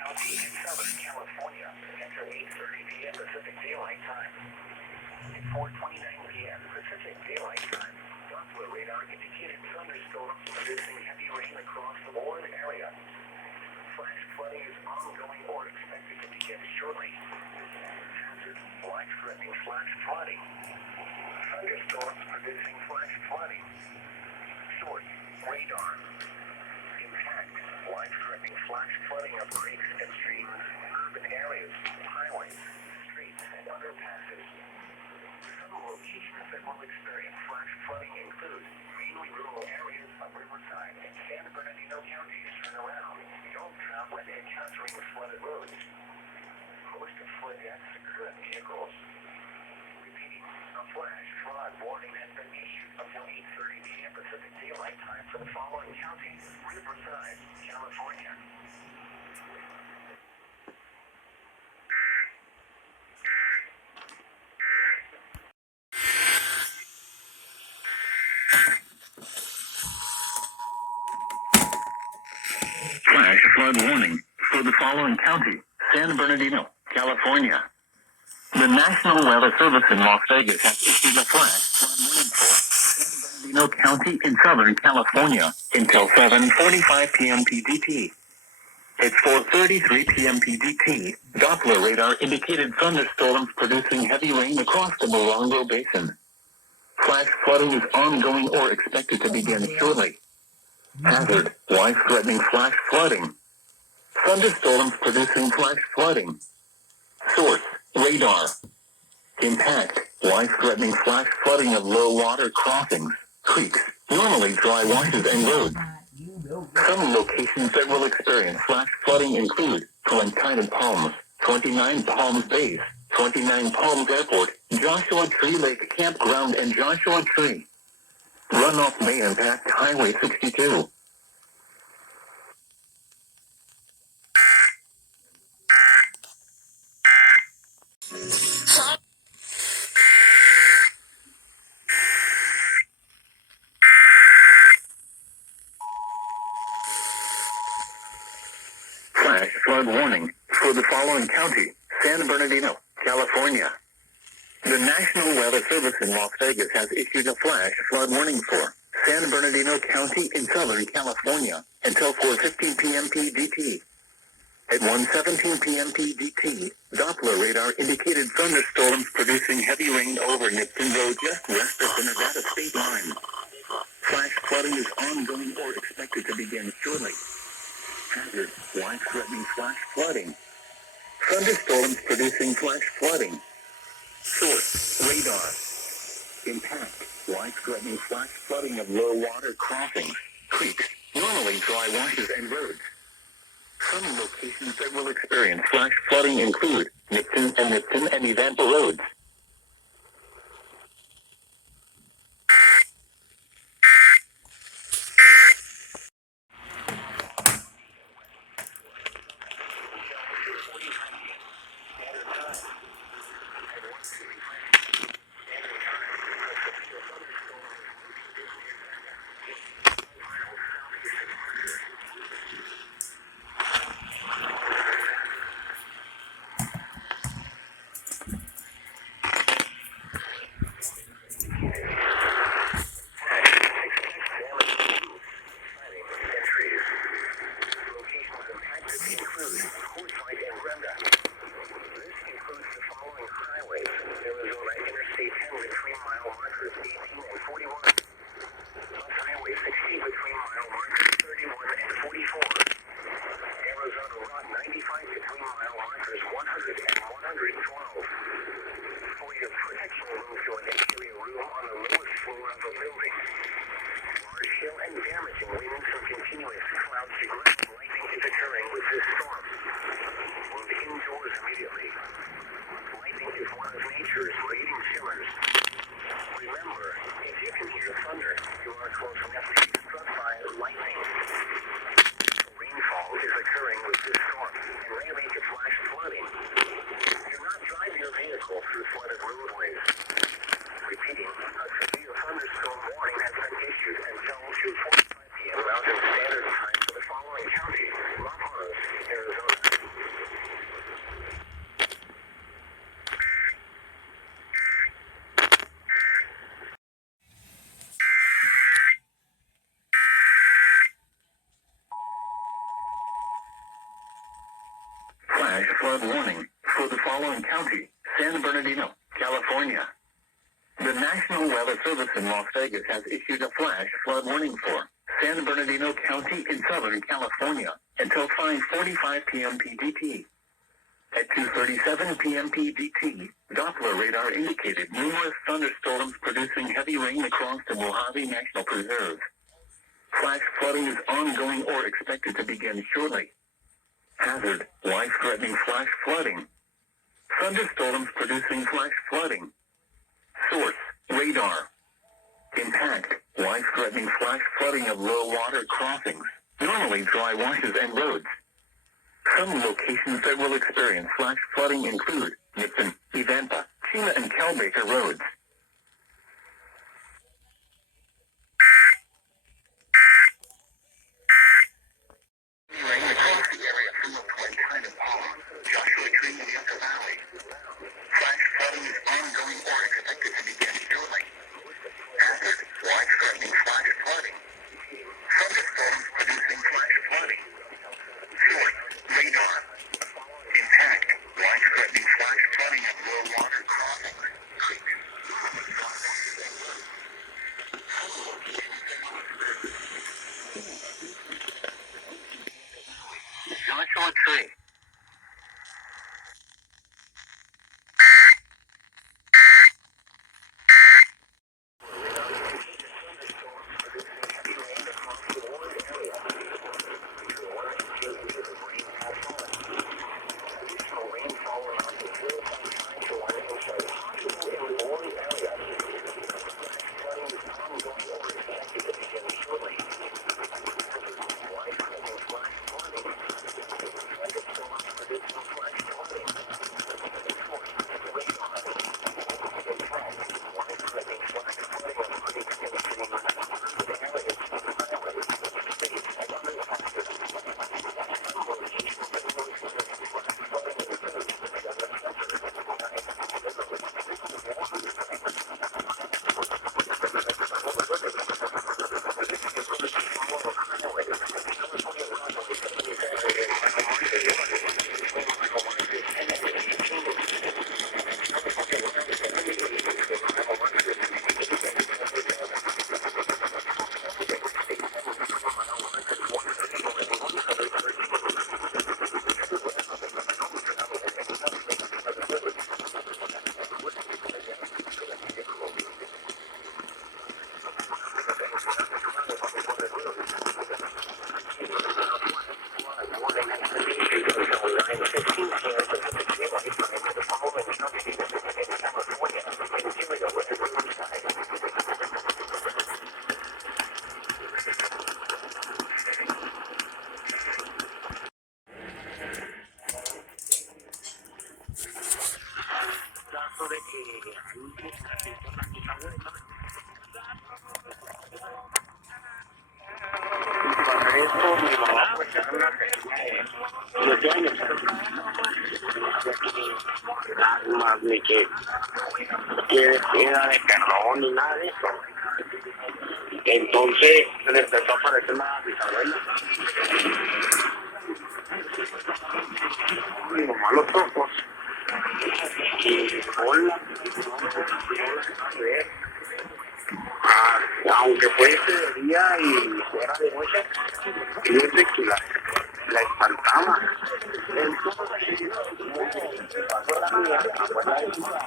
County in Southern California after 8:30 p.m. Pacific Daylight Time. At 4:29 p.m. Pacific Daylight Time, Doppler radar indicated thunderstorms producing heavy rain across the board area. Flash flooding is ongoing or expected to begin shortly. Hazard: life-threatening flash flooding. Thunderstorms producing flash flooding. Source: radar. Impact: life-threatening flash flooding of creeks and streams, urban areas, highways, streets, and underpasses. Some locations that will experience flash flooding include mainly rural areas of Riverside and San Bernardino counties. Turn around. Don't travel when encountering flooded roads. Most of flood deaths occur in vehicles. Repeating, a flash flood warning has been issued until 8:30 p.m. Pacific Daylight Time for the following counties: Riverside, California. Flash flood warning for the following county: San Bernardino, California. The National Weather Service in Las Vegas has issued a flash flood warning for San Bernardino County in Southern California until 7:45 p.m. PDT. At 4:33 p.m. PDT, Doppler radar indicated thunderstorms producing heavy rain across the Morongo Basin. Flash flooding is ongoing or expected to begin shortly. Hazard: life-threatening flash flooding. Thunderstorms producing flash flooding. Source: radar. Impact: life-threatening flash flooding of low water crossings, creeks, normally dry washes and roads. Some locations that will experience flash flooding include Clementine Palms, 29 Palms Base, 29 Palms Airport, Joshua Tree Lake Campground, and Joshua Tree. Runoff may impact Highway 62. Flash flood warning for the following county: San Bernardino, California. The National Weather Service in Las Vegas has issued a flash flood warning for San Bernardino County in Southern California until 4:15 p.m. PDT. At 1:17 p.m. PDT, Doppler radar indicated thunderstorms producing heavy rain over Nixon Road just west of the Nevada state line. Flash flooding is ongoing or expected to begin shortly. Hazard: life-threatening flash flooding. Thunderstorms producing flash flooding. Source: radar. Impact: life-threatening flash flooding of low water crossings, creeks, normally dry washes and roads. Some locations that will experience flash flooding include Nixon and Evanta roads. Lightning is one of nature's leading killers. Remember, if you can hear thunder, you are close enough to be struck by lightning. Rainfall is occurring with this storm and may make it flash flooding. Do not drive your vehicle through flooded roadways. Repeating, a severe thunderstorm warning has been issued until 2:45 p.m. Mountain Standard Time for the following counties: Los Angeles, Arizona. Flash flood warning for the following county: San Bernardino, California. The National Weather Service in Las Vegas has issued a flash flood warning for San Bernardino County in Southern California until 5:45 p.m. PDT. At 2:37 p.m. PDT, Doppler radar indicated numerous thunderstorms producing heavy rain across the Mojave National Preserve. Flash flooding is ongoing or expected to begin shortly. Hazard: life-threatening flash flooding. Thunderstorms producing flash flooding. Source: radar. Impact: life-threatening flash flooding of low water crossings, normally dry washes and roads. Some locations that will experience flash flooding include Nipton, Evanta, Chena and Calbaker roads. Rain across the area from the Twin Kind of Palm, Joshua Tree in the Upper Valley. Flash flooding is ongoing or expected to begin shortly. Hazard: life-threatening flash flooding. Thunderstorms producing flash flooding. Source: radar. Impact: life-threatening flash flooding of low water crossings. Joshua Tree. Más ni que era de carbón ni nada de eso. Entonces se le empezó a aparecer la bisabuela. Mi mamá los ojos. Y hola, aunque fuese de día y fuera de noche, fíjense que la espantaba. Entonces, pasó la mía, abuela de mi mamá.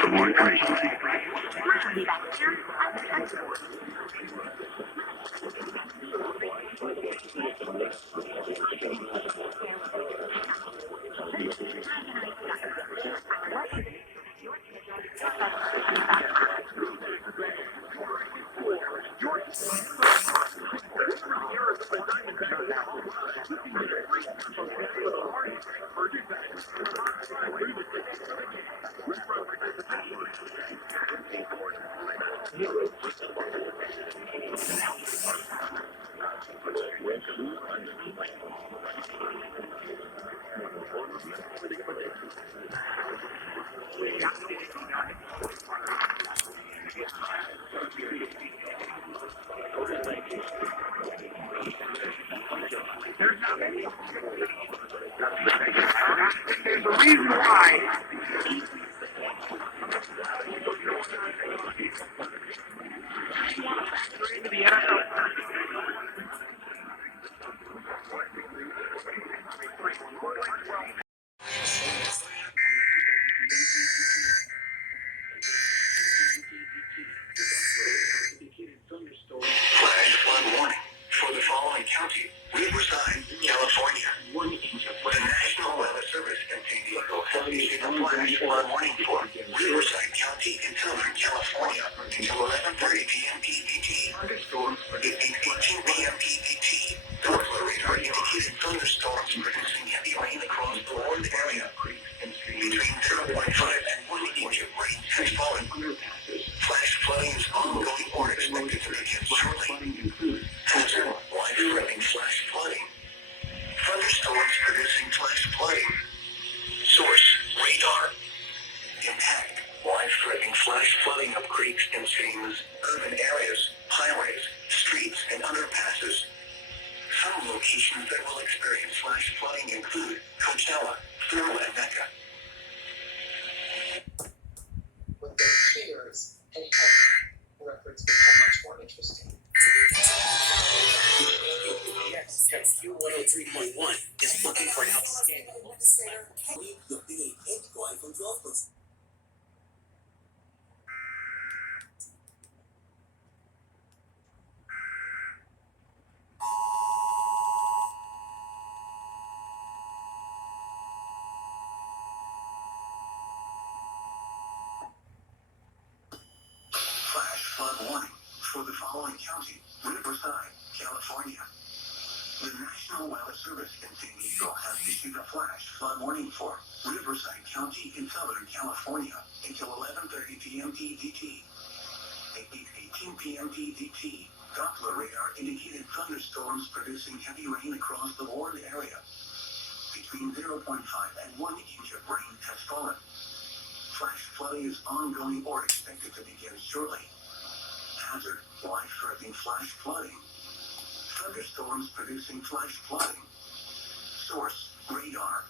For more information, there's a reason why. Flash flood warning for the following county: Riverside, California. The National Weather Service and San Diego have issued a flash flood warning for Riverside County in Southern California until 11:30 p.m. PDT. It's 18 p.m. PDT. Doppler radar indicated thunderstorms producing heavy rain across the Warren area. Between 0.5 and 1 inch of rain has fallen. Flash flooding is ongoing or expected to begin shortly. Hazard: life-threatening flash flooding. Thunderstorms producing flash flooding. Source: radar. Impact: life-threatening flash flooding of creeks and streams, urban areas, highways, streets, and underpasses. Some locations that will experience flash flooding include Coachella, Thermal, and Mecca. With their peers and health records become much more interesting. Yes, Q103.1 is looking for an outstanding administrator. The big Bitcoin from 12%. Flash flood warning for the following county: Riverside, California. The National Weather Service in San Diego has issued a flash flood warning for Riverside County in Southern California until 11:30 p.m. PDT. At 18 p.m. PDT, Doppler radar indicated thunderstorms producing heavy rain across the Warren area. Between 0.5 and 1 inch of rain has fallen. Flash flooding is ongoing or expected to begin shortly. Hazard: life-threatening flash flooding. Thunderstorms producing flash flooding. Source: radar.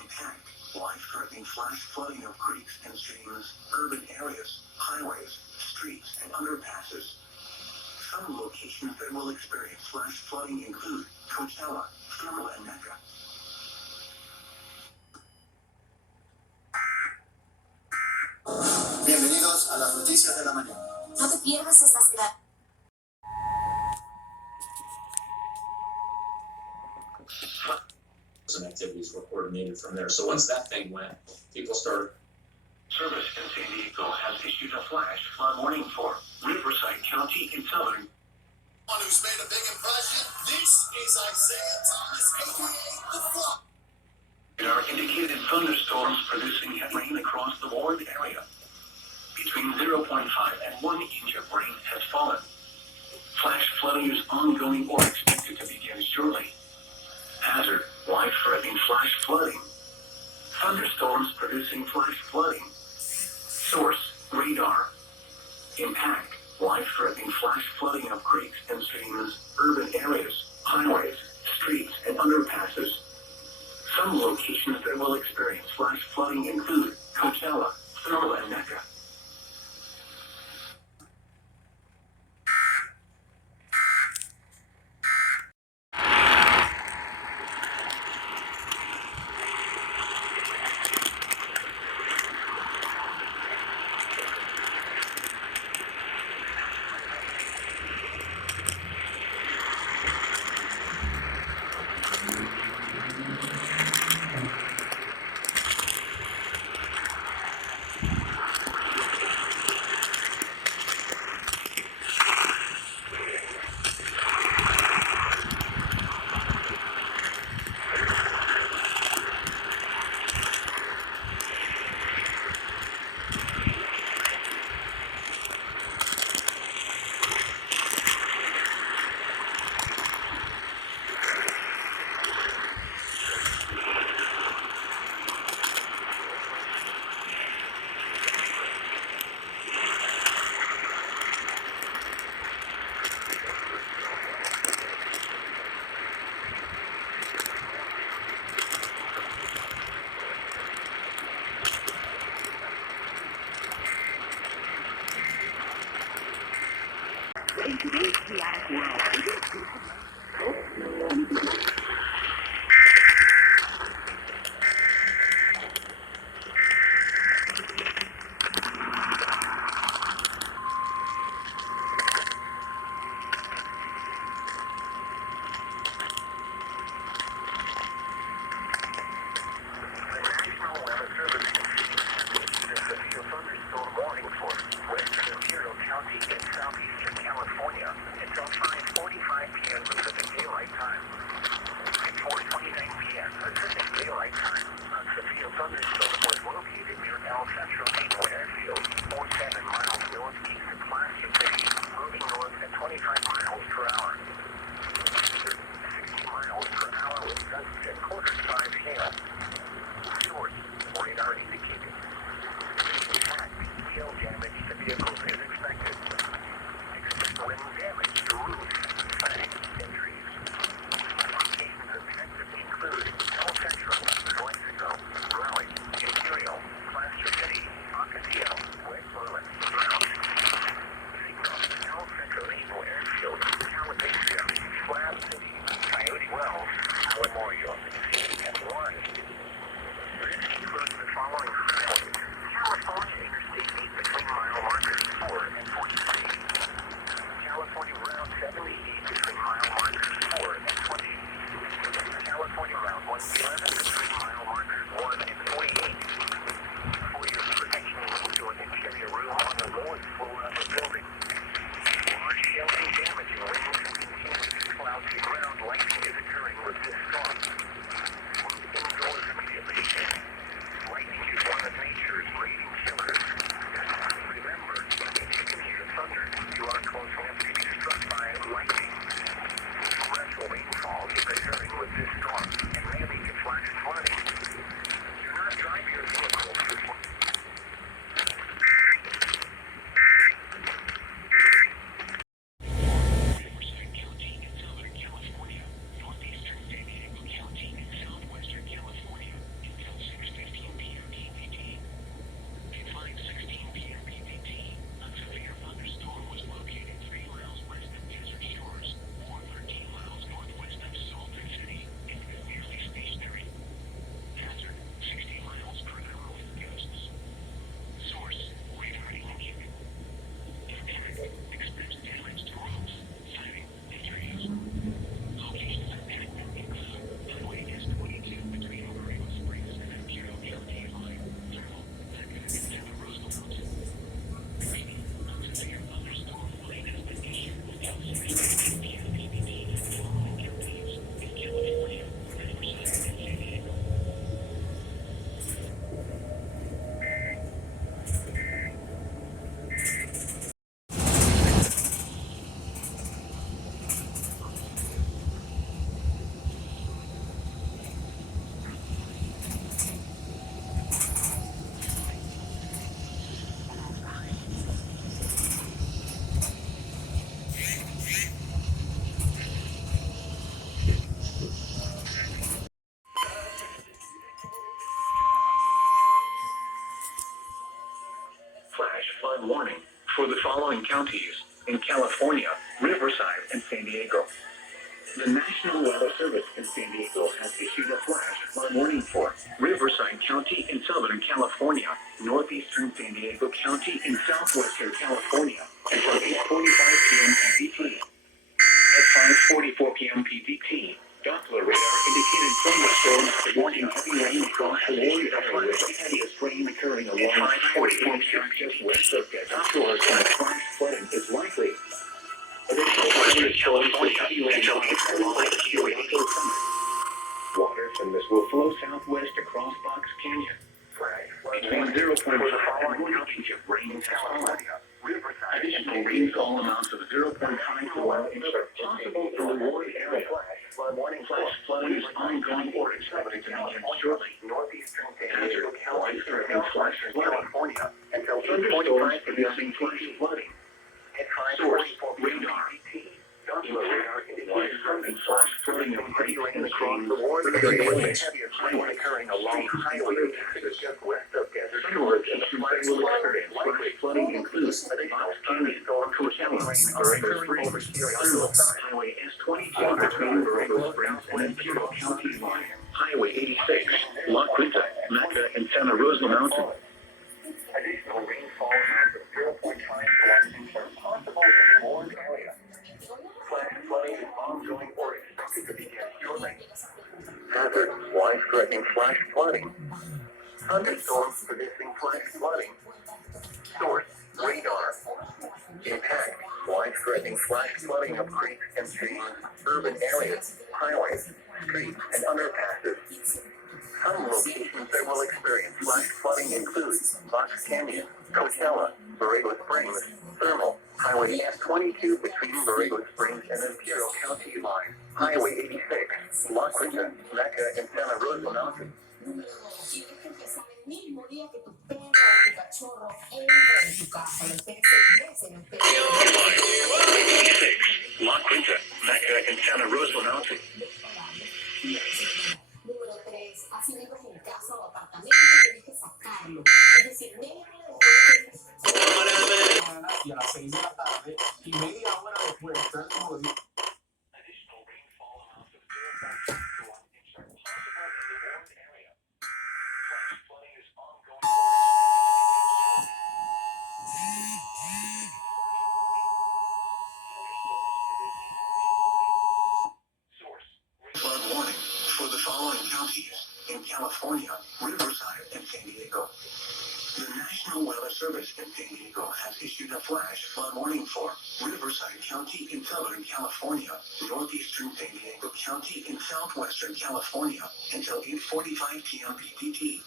Impact: life-threatening flash flooding of creeks and streams, urban areas, highways, streets, and underpasses. Some locations that will experience flash flooding include Coachella, Thermal, and Mecca. Bienvenidos a las noticias de la mañana. No te pierdas estas and activities were coordinated from there. So once that thing went, people started. Service in San Diego has issued a flash flood warning for Riverside County in Southern. One who's made a big impression. This is Isaiah Thomas, aka the Flock. Radar indicated thunderstorms producing heavy rain across the Warren area. Between 0.5 and 1 inch of rain has fallen. Flash flooding is ongoing or expected to begin shortly. Hazard: life-threatening flash flooding. Thunderstorms producing flash flooding. Source: radar. Impact: life-threatening flash flooding of creeks and streams, urban areas, highways, streets, and underpasses. Some locations that will experience flash flooding include Coachella, Thermal, and Mecca. In today's chaotic world, The National Weather Service issues a severe thunderstorm warning for western Imperial County in southeastern California until 5:45 p.m. Pacific Daylight Time. At 4:29 p.m. Pacific Daylight Time, a severe thunderstorm was located near El Centro Naval Airfield, 47 miles northeast of Placer City, moving north at 25 miles per hour. 60 miles per hour with gusts at quarter-size hail. Source, radar indicated. In fact, hail damage to vehicles is expected. Expect wind damage to roofs, flags, and trees. Locations affected include El Centro, Mexico, Raleigh, Imperial, Placer City, Ocotillo, West Berlin, Brown. Signal, El Centro Naval Airfield, Calabasas, Slab City, Coyote Wells, Memorial, and One. This includes the following highways: California Interstate 8 between mile markers 4 and 43. California Route 78 between mile markers 4 and 20. California Route 111 between mile markers 1 and 48. For your protection, you need to carry a room on the lowest floor of a building. Large hail and damage and wind continues. Clouds to ground lightning is occurring with this storm. Move indoors immediately. Lightning is one of nature's rating killers. Remember, if you can hear thunder, you are close enough to be struck by lightning. Torrential rainfall is occurring with this storm and may lead to flash flooding. Do not drive your vehicle through. Riverside County in Southern California, northeastern San Diego County in southwestern California until 6:15 p.m. PPT. At 5:16 p.m. PPT, a severe thunderstorm was located 3 miles west of Desert Shores, or 13 miles northwest of Salt Lake City, and is nearly stationary. Hazard, 60 miles per hour with gusts. Source, radar indicated. Impact, expects damage to roofs, siding, and trees. Locations impacted include Highway S-22 between Laredo Springs and Imperial County Line, Thermal, and Santa Rosa Mountain. Rating, a severe thunderstorm warning has been issued until 6:15 p.m. PPT in the following counties in California, Riverside, and San Diego. Flash flood warning for the following counties in California, Riverside, and San Diego. The National Weather Service in San Diego has issued a flash flood warning for Riverside County in Southern California, northeastern San Diego County in southwestern California until 8:45 p.m. PPT. At 5:44 p.m. PPT, Doppler radar indicated thunderstorms warning heavy rain across the Warrior area with heaviest rain occurring along 5:44 p.m. just west of Desert Shores and flash flooding is likely. Additional weather shows heavy rain along the water from this will flow southwest across Box Canyon. Between 0.5 and 1 inch of rain has fallen. Additional rainfall amounts of 0.5 to 1 inch are possible in the Ward area. Flash flooding is ongoing or expected to begin shortly. Hazard, life-threatening flash flooding. Thunderstorms producing flash flooding. Source, radar. Life-threatening flash flooding and heavy rain across the Ward area. Highway occurring along Highway just west of Desert Shores and the flash flooding includes Box Canyon, Coachella, rain are occurring over Sirius Highway S22 between Borrego Springs and Imperial County line. Highway 86, La Quinta, Mecca, and Santa Rosa Mountain. Additional rainfall amounts of 0.5 to 1 inch are possible in the Warren area. Flash flooding is ongoing or expected to begin shortly. Hazard, life-threatening flash flooding. Thunderstorms producing flash flooding. Source, radar. Impact, life-threatening flash flooding of creeks and streams, urban areas, highways, streets, and underpasses. Some locations that will experience flash flooding include Box Canyon, Coachella, Borrego Springs, Thermal, Highway S22 between Borrego Springs and Imperial County line, Highway 86, La Quinta, Mecca, and Santa Rosa Mountain. La Quinta, Mecca, and Santa Rosa Mountain. Número 3, así mismo en el caso de apartamento, tienes que sacarlo. Es decir, Y a las 6 de la tarde y media hora después del mismo día. Flood warning for the following counties in California, Riverside, and San Diego. The National Weather Service in San Diego has issued a flash flood warning for Riverside County in Southern California, Northeastern San Diego County in Southwestern California until 8:45 p.m. PDT.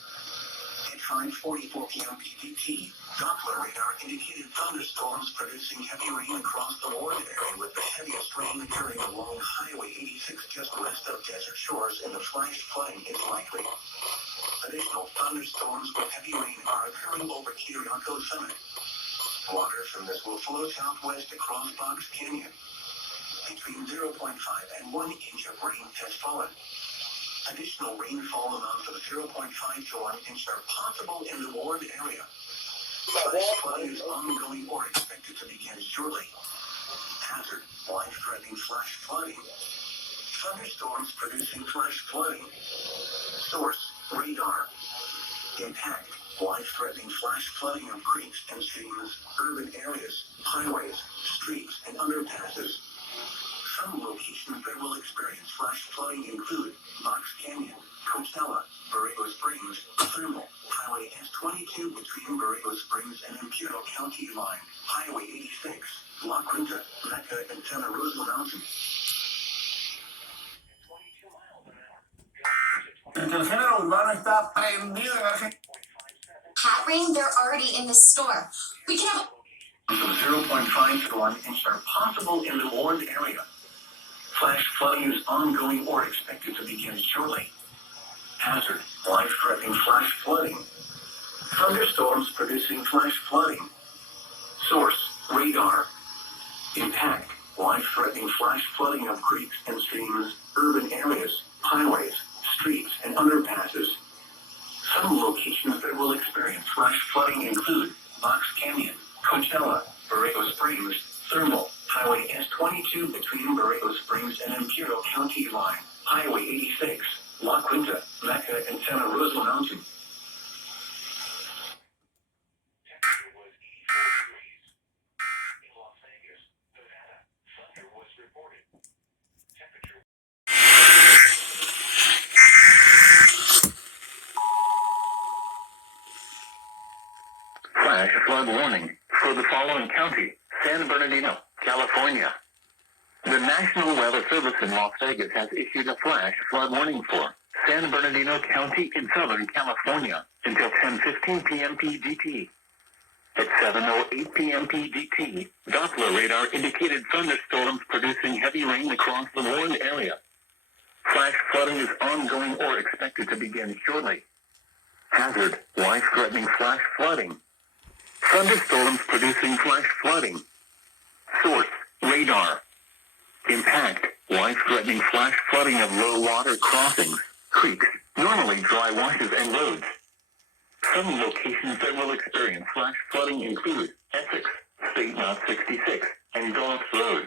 At 5:44 p.m. PDT, Doppler radar indicated thunderstorms producing heavy rain across the Warren area, with the heaviest rain occurring along Highway 86 just west of Desert Shores, and the flash flooding is likely. Additional thunderstorms with heavy rain are occurring over Kiriako Summit. Water from this will flow southwest across Box Canyon. Between 0.5 and 1 inch of rain has fallen. Additional rainfall amounts of 0.5 to 1 inch are possible in the Warren area. Flash flooding is ongoing or expected to begin shortly. Hazard, life-threatening flash flooding. Thunderstorms producing flash flooding. Source, radar. Impact, life-threatening flash flooding of creeks and streams, urban areas, highways, streets, and underpasses. Some locations that will experience flash flooding include Box Canyon, Coachella, Borrego Springs, Thermal, Highway S22 between Borrego Springs and Imperial County line, Highway 86, La Quinta, Mecca, and Santa Rosa Mountain. El género urbano está prendido en Argentina. Hat rain, they're already in the store. We can have From 0.5 to 1 inch are possible in the Warren area. Flash flooding is ongoing or expected to begin shortly. Hazard, life-threatening flash flooding. Thunderstorms producing flash flooding. Source, radar. Impact, life-threatening flash flooding of creeks and streams, urban areas, highways, streets, and underpasses. Some locations that will experience flash flooding include Box Canyon, Coachella, Borrego Springs, Thermal, Highway S22 between Borrego Springs and Imperial County line, Highway 86, La Quinta, Mecca, and Santa Rosa Mountain. Temperature was 84 degrees. In Las Vegas, Nevada, thunder was reported. Temperature. Flash flood warning for the following county, San Bernardino, California. The National Weather Service in Las Vegas has issued a flash flood warning for San Bernardino County in Southern California until 10:15 p.m. PDT. At 7:08 p.m. PDT, Doppler radar indicated thunderstorms producing heavy rain across the Warren area. Flash flooding is ongoing or expected to begin shortly. Hazard, life-threatening flash flooding. Thunderstorms producing flash flooding. Source, radar. Impact, life-threatening flash flooding of low water crossings, creeks, normally dry washes and roads. Some locations that will experience flash flooding include Essex, State Route 66, and and go slowly.